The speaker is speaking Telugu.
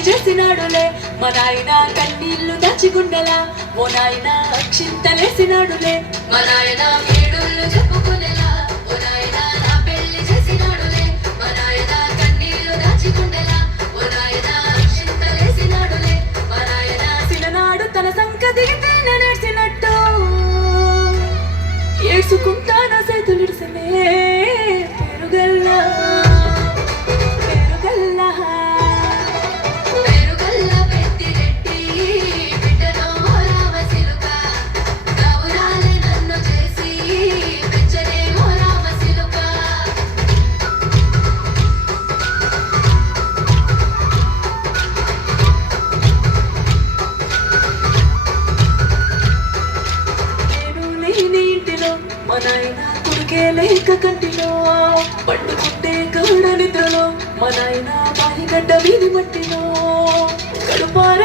పెళ్లి చేసినాడులే మా నాయన కన్నీళ్లు దాచిగుండెలా ఓ నాయన అక్షింతలేసినాడులే మా నాయన ఏడుళ్ళు చెప్పుకునేలా ఓ నాయన నా పెళ్లి చేసినాడులే మా నాయన కన్నీళ్లు దాచిగుండెలా ఓ నాయన అక్షింతలేసినాడులే మా నాయన సిననాడు తన సంకతి నేర్చినట్టు ఏడ్చుకుంటాన చేతులిడిసనే పెరుగల్లా మా నాయన కుడికే లేక కంటిలో పండుకుంటే గౌడ నిద్రలో మా నాయన బాయిగడ్డ వీధి మట్టిలో కడుపార